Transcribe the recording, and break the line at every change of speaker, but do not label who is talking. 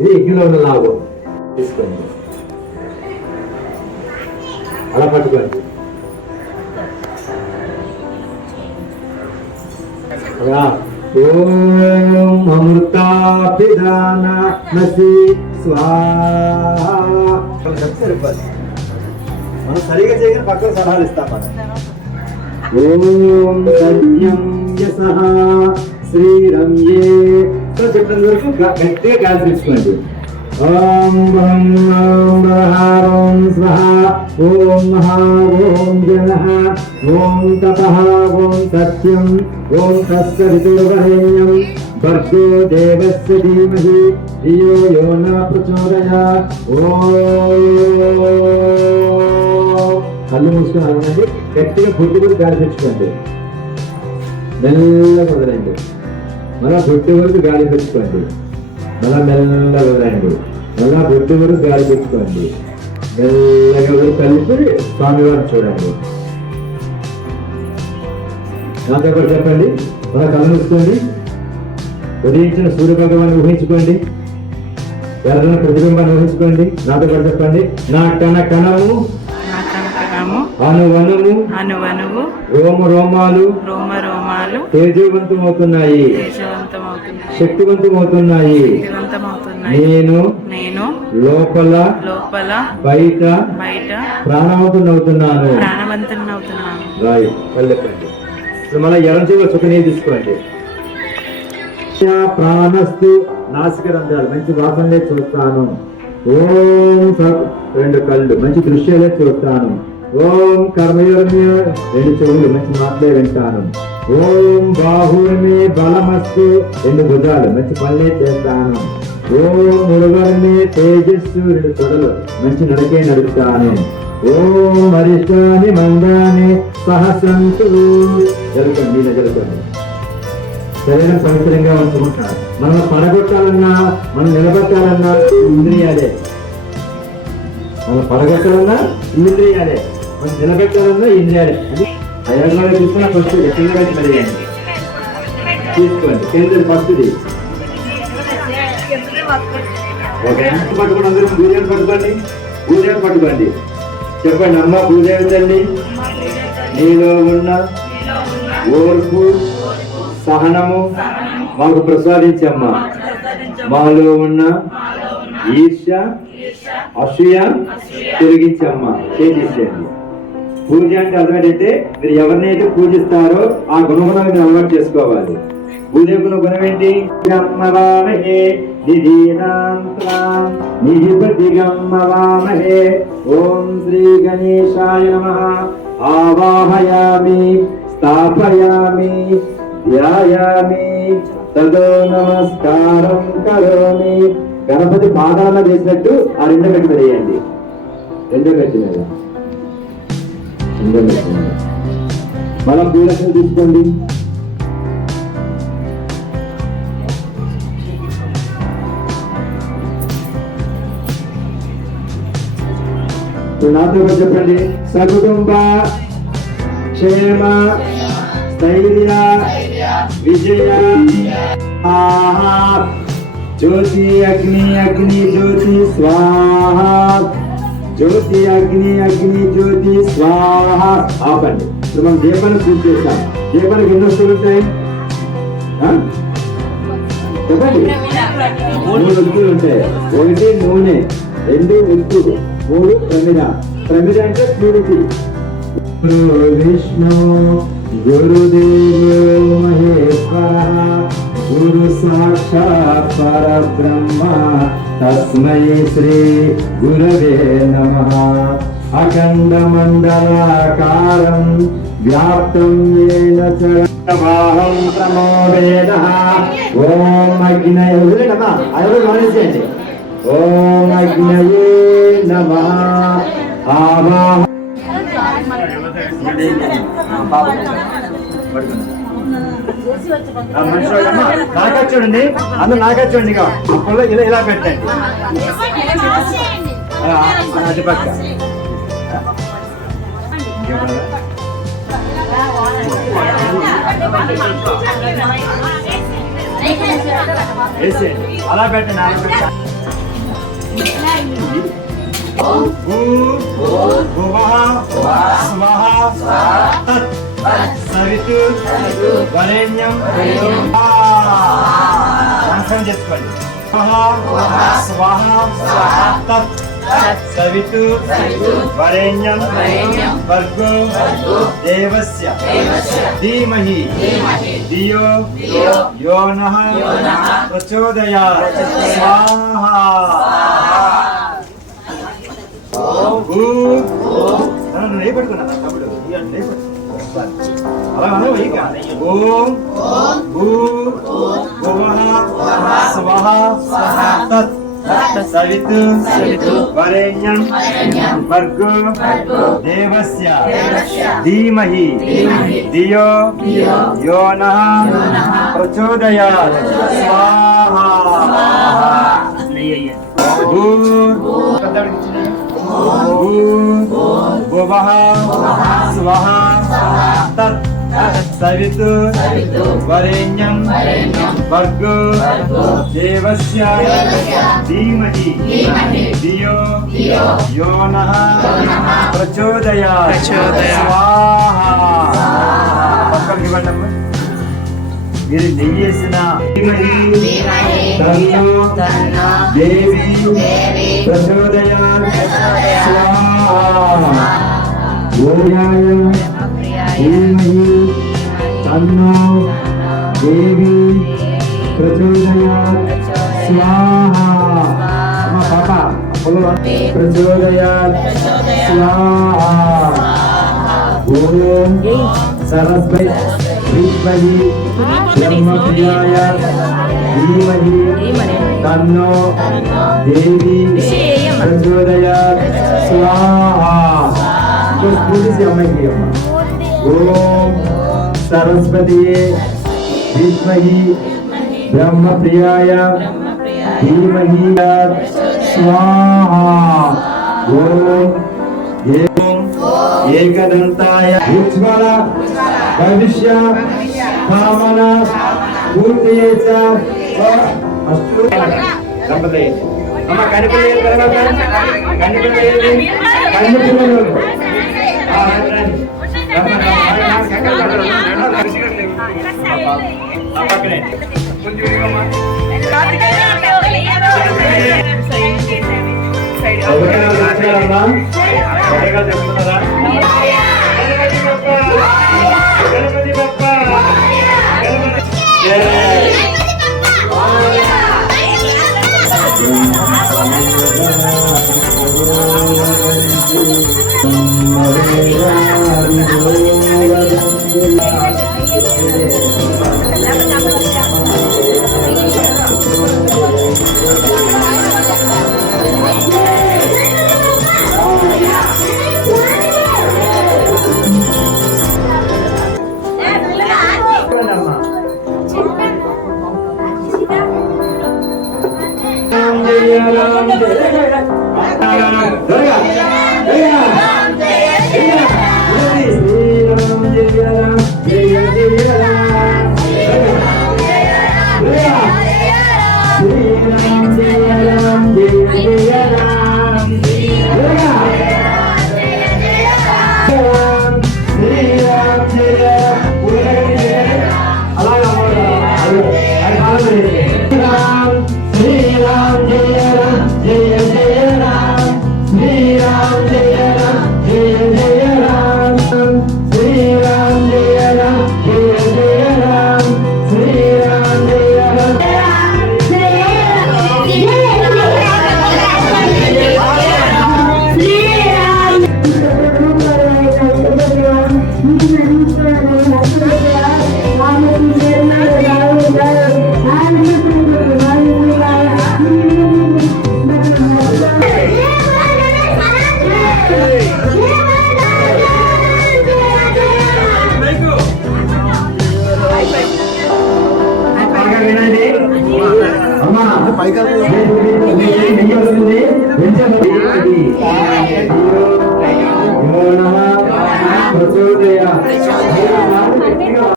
ఇది యజ్ఞంలో ఉన్న లాభం తీసుకోండి. అలా పట్టుకోండి. ఓం అమృతాభిధాన నసి. స్వాహ. సరిపోదు. మనం సరిగా చేయగానే పక్కన సలహాలు ఇస్తాం మనం. ఓం సత్యం యసః సో చెప్పినంత వరకు గట్టిగా గ్యాస్ తీసుకోండి ఓం బ్రహ్మ ఓం బ్రహ ఓం స్వహ ఓం మహా ఓం జనః ఓం తప ఓం సత్యం ఓం తస్సవితుర్వరేణ్యం భర్గో దేవస్య ధీమహి ధియో యో న ప్రచోదయాత్ ఓం. కళ్ళు మూసుకొని అనండి గట్టిగా బుద్ధి కూడా గాలి తెచ్చుకోండి మెల్లగా వదలండి మళ్ళా బొట్టి వరకు గాలి పెట్టుకోండి. మళ్ళా మెల్లగా వదలండి మళ్ళా బొట్టి వరకు గాలి పెట్టుకోండి. మెల్లగా వరకు కలిపి స్వామివారిని చూడండి. నాతో కూడా చెప్పండి? మళ్ళా కలనిస్తుంది ఉదయించిన సూర్య భగవాన్ని ఊహించుకోండి. ఎర్రన ప్రతిబింబాన్ని ఊహించుకోండి. నాతో కూడా చెప్పండి? నా కన కణము
నా కనకము
అనువనము
అనువనువు.
రోమ రోమాలు
రోమ రోమాలు
తేజవంతమవుతున్నాయి. శక్తివంతమవుతున్నాయి. నేను
నేను
లోపల
లోపల
బయట
బయట
ప్రాణవంతునవుతున్నాను.
ప్రాణవంతునవుతున్నాను.
రాయి పల్లెపండి ఇప్పుడు మళ్ళీ ఎడం చెవి చుక్కనే తీసుకోండి. ప్రాణస్తు నాసిక రంధ్రాలు మంచి వాసనలే చూస్తాను. ఓం రెండు కళ్ళు మంచి దృశ్యాలే చూస్తాను. ఓం కర్మయోర్మ్య రెండు చెవులు మంచి మాటలే వింటాను. ఓం బాహుర్మి బలమస్తు రెండు భుజాలు మంచి పనులే చేస్తాను. ఓం మురుగర్మే తేజస్సు రెండు తొడలు మంచి నడకే నడుపుతాను. ఓం హరిష్టాని మందాని సహసంతు. జరుగుతుంది మీద జరుగుతుంది. శరీరం పవిత్రంగా ఉంచుకుంటారు మనం పడగొట్టాలన్నా మనం నిలబెట్టాలన్నా ఇంద్రియాలే. మనం పడగొట్టాలన్నా ఇంద్రియాలే. నిలబెట్టాలన్నా ఏం చేయాలి? అది అయ్యగారు తీసుకున్న ఫస్ట్ కింద పెట్టి తీసుకోండి. కేంద్ర ఫస్ట్ది ఒక పట్టుకుని అందరూ. పూజలు పట్టుకోండి? పూజలు పట్టుకోండి? చెప్పండి అమ్మ పూజ తల్లి నీలో ఉన్న ఓర్పు సహనము మాకు ప్రసాదించమ్మా. మాలో ఉన్న ఈర్ష్య అసూయ తొలగించమ్మా చేసేయండి పూజ అంటే అర్థం ఏంటంటే మీరు ఎవరినైతే పూజిస్తారో ఆ గుణగుణాన్ని మీరు అలవాటు చేసుకోవాలి. పూజ గుణ గుణం ఏంటి? గమ్మవామహే నిధీనాం త్వాం నిధిపతిగమ్మవామహే. ఓం శ్రీ గణేశాయ నమ. ఆవాహయామి స్థాపయామి ధ్యాయామి తదో నమస్కారం కరోమి. గణపతి పాదాల వేసినట్టు ఆ రెండో గట్టి వేయండి. రెండో గట్టి మీద మనం పూలక్షలు తీసుకోండి నాతో కూడా చెప్పండి సకుటుంబ క్షేమ స్థైర్య విజయ ఆహా. జ్యోతి అగ్ని అగ్ని జ్యోతి స్వాహా జ్యోతి అగ్ని అగ్ని జ్యోతి స్వాహ. ఆపండి. ఇప్పుడు మనం దీపాన్ని పూజ చేస్తాం దీపానికి ఎన్ని వస్తువులు ఉంటాయి? చెప్పండి మూడు వస్తువులు ఉంటాయి. ఒకటి నూనె. రెండు ఉప్పు మూడు ప్రమిద. ప్రమిద అంటే ప్యూరిటీ విష్ణు గురుదేవ మహేష్. సాక్షాత్ పరబ్రహ్మ తస్మై శ్రీ గురవే నమ అఖండమండలాకారం వ్యాప్తం ఏన చరవాహం ప్రమోవేద ఓం అగ్నయ వదిలేనమ్మా అది గమనించండి ఓం అగ్నయే నమ ఆవాహ నాకా చూడండి. అందరు నాకా చూడండి ఇక అప్పుడు ఇలా ఇలా పెట్టండి. అది పక్క. అలా పెట్టండి అలా పెట్టండి. భూ భువః స్వః సవితు వరేణ్యం. చేసుకోండి తత్. సవితు. వరేణ్యం. భర్గో దేవస్య. ధీమహి. ధియో. యో నః ప్రచోదయాత్ స్వాహా. భూ నన్ను లేపడు. అలా అనవు ఇక ఓం భూ భువః స్వః తత్ సవితు సవితు వరేణ్యం భర్గో దేవస్య ధీమహి ధియో యో నః ప్రచోదయాత్ స్వాహా భూర్భువః స్వః తత్ సవితు వరేణ్యం భర్గో దేవస్య ధీమహి ధియో యో నః ప్రచోదయాత్.
ప్రచోదయాత్.
స్వాహా. పక్కకి ఇవ్వండి. మీరు నెయ్యి వేసిన దేవి ప్రచోదయాత్. స్వాహా. ఓయాయ ధీమహి తన్నో దేవి ప్రచోదయాత్ స్వాహా అమ్మ పాప పొలం ప్రచోదయాత్ స్వాహా ఓం సరస్వతి విద్మహి బ్రహ్మప్రియాయ ధీమహి తన్నో దేవి ప్రచోదయాత్ స్వాహా ఇంకో పూజేసి అమ్మాయికి అమ్మ ఓం సరస్వతి విద్మహి బ్రహ్మప్రియాయ ధీమహి స్వాహా ఓం ఏం ఏకదంతాయ ఉజ్వల భవిష్య కామన పూర్తియే చ అస్తు దంపతి అమ్మ కనిపించలేదు తర్వాత కనిపించలేదు కనిపించలేదు ఆ, రండి, రండి. రమ్మ, రమ్మ, రమ్మ, రమ్మ, రమ్మ, రమ్మ, రమ్మ. ఆ పక్కనే. కొంచెం ఇవ్వమ్మా. ఎవరికైనా రాశారమ్మా? ఎవరికైనా చెప్తున్నారా? గణపతి బప్ప! గణపతి